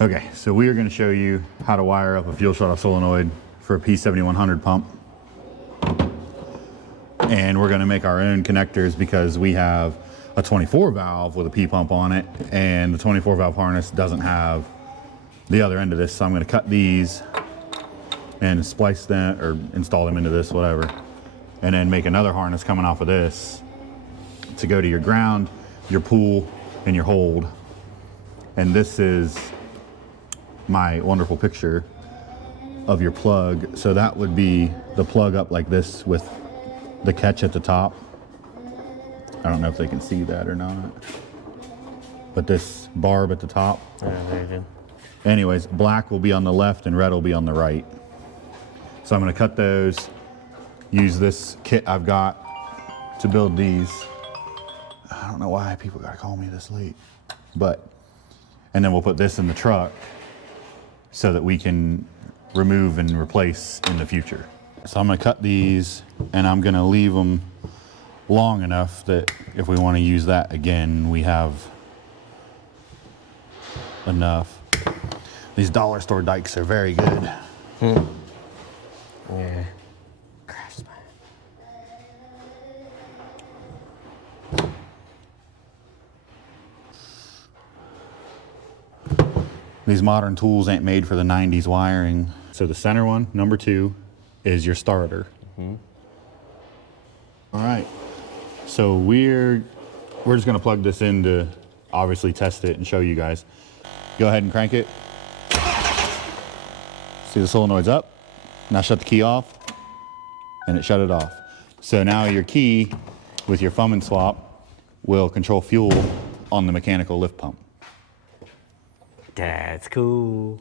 Okay, so we are going to show you how to wire up a fuel shut-off solenoid for a P7100 pump. And we're going to make our own connectors because we have a 24 valve with a P pump on it, and the 24 valve harness doesn't have the other end of this. So I'm going to cut these and splice them or install them into this, whatever, and then make another harness coming off of this to go to your ground, your pool, and your hold. And this is my wonderful picture of your plug. So that would be the plug up like this with the catch at the top. I don't know if they can see that or not, but this barb at the top. Yeah, there you go. Anyways, black will be on the left and red will be on the right. So I'm going to cut those, use this kit I've got to build these. I don't know why people got to call me this late, and then we'll put this in the truck so that we can remove and replace in the future. So I'm going to cut these and I'm going to leave them long enough that if we want to use that again, we have enough. These dollar store dikes are very good. Yeah. These modern tools ain't made for the 90s wiring. So the center one, number 2, is your starter. All right. So we're just gonna plug this in to obviously test it and show you guys. Go ahead and crank it. See the solenoid's up. Now shut the key off, and it shut it off. So now your key with your Fummins swap will control fuel on the mechanical lift pump. That's cool.